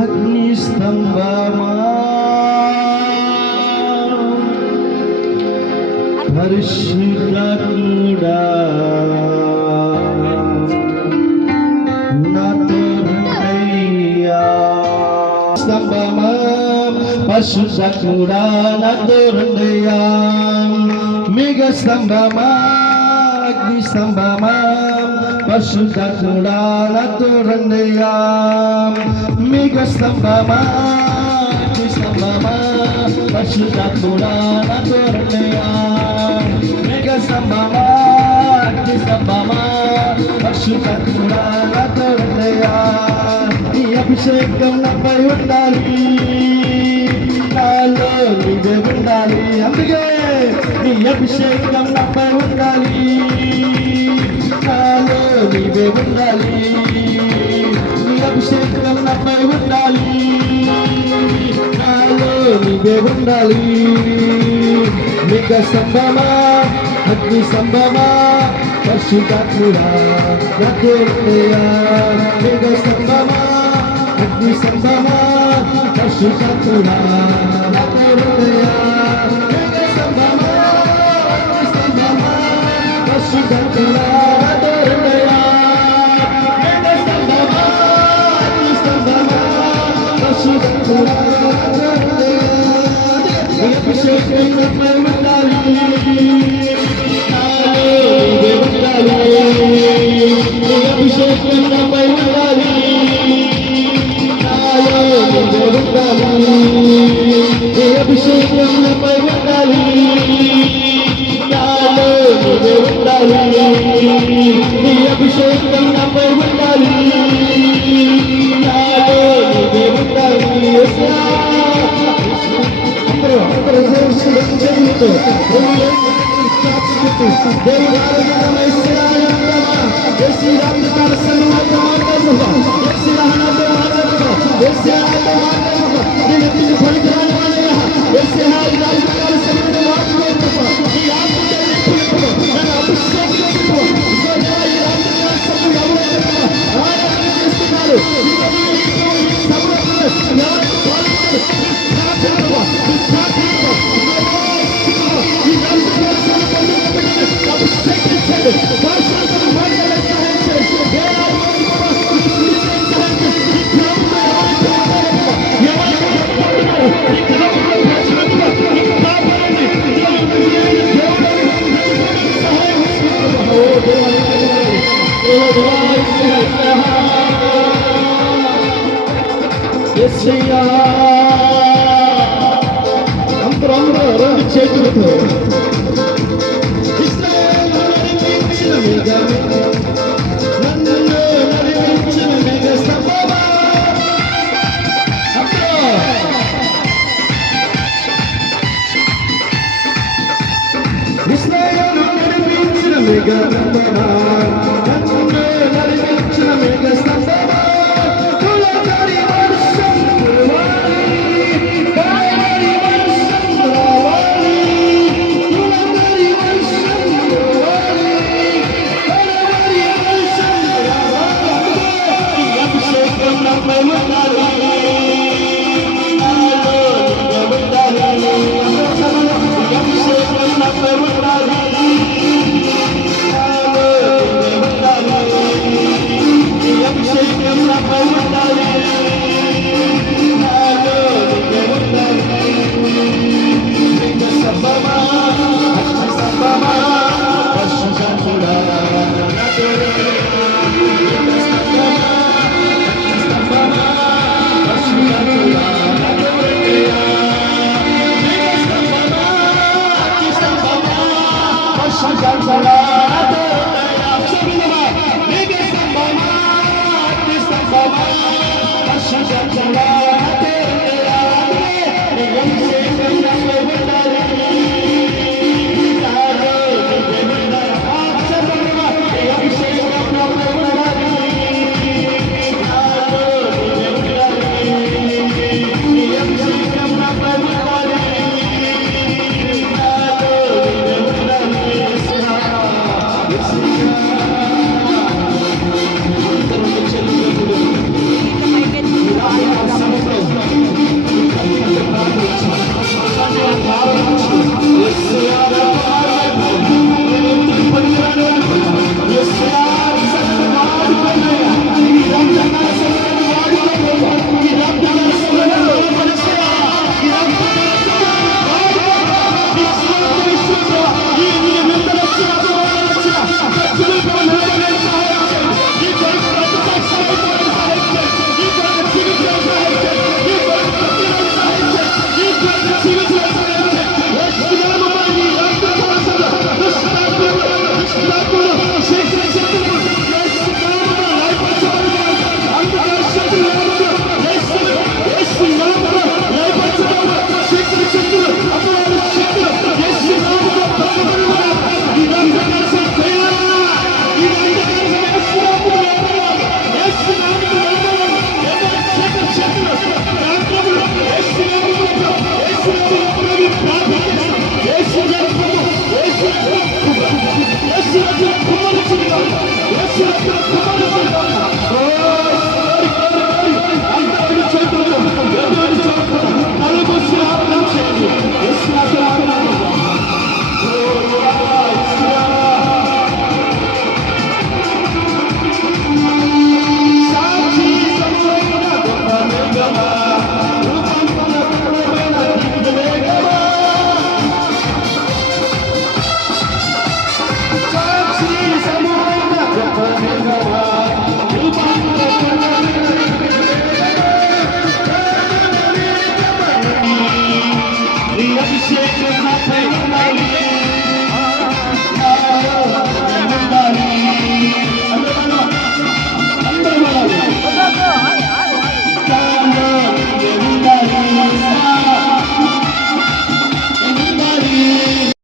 అగ్నిస్తంభమా పరిశుద్ధాత్ముడా నాతో రండయ్యా. స్తంభమా పరిశుద్ధాత్ముడా నాతో రండయ్యా. మేఘ స్తంభమా అగ్ని స్తంభమా పరిశుద్ధాత్ముడా నాతో రండయ్యా. మేఘ స్తంభమా అగ్ని స్తంభమా పరిశుద్ధాత్ముడా నాతో రండయ్యా. మేఘ స్తంభమా అగ్ని స్తంభమా పరిశుద్ధాత్ముడా నాతో రండయ్యా. నీ అభిషేకం నాపై ఉండాలి, నాలో నీవే ఉండాలి. అందుకే నీ అభిషేకం నాపై ఉండాలి, నాలో నీవే ఉండాలి. నీ అభిషేకం నాపై ఉండాలి, నాలో నీవే ఉండాలి. మేఘ స్తంభమా అగ్ని స్తంభమా పరిశుద్ధాత్ముడా నాతో రండయ్యా. మేఘ స్తంభమా అగ్ని స్తంభమా పరిశుద్ధాత్ముడా నాతో రండయ్యా. మేఘ స్తంభమా అగ్ని స్తంభమా పరిశుద్ధాత్ముడా నాతో రండయ్యా. మేఘ స్తంభమా అగ్ని స్తంభమా పరిశుద్ధాత్ముడా నాతో రండయ్యా. నీ అభిషేకం నాపై ఉండాలి, నాలో నీవే ఉండాలి. నీ అభిషేకం నాపై ఉండాలి, నాలో నీవే ఉండాలి. నీ అభిషేకం నాపై ఉండాలి, నాలో నీవే ఉండాలి. నీ అభిషేకం నాపై ఉండాలి, నాలో నీవే ఉండాలి. అందరూ దేవుడు ఆరోగ్యమై శ్రీరామ శ్రీరాముడు కాల సన్నిహిత మాట్లాడుకో, శ్రీరామతో మాట్లాడుకో, శ్రీరామతో మాట్లాడుకో. నేను ఎత్తిని పలికిరాని వాడయ్యా, శ్రీహారి రాజు కాల సన్నిహిత మాట్లాడుకో. ఈ ఆత్మీయ నన్ను అభిషేకించుకో. ఈ రాజుకాల సభ్యులు ఎవరైతే ఆరాధన చేస్తున్నారు, అందరూ రెండు చేతులతో నడిపించిన మేఘ నన్ను నడిపించిన మేఘ స్తంభమా. ఇశ్రాయేలు నడిపించిన మేఘ స్తంభమా, నన్ను నడిపించిన మేఘ స్తంభమా. కుమ్మరించుకుందాం. యేసు రక్తం కుమ్మరించుకుందాం. ఓ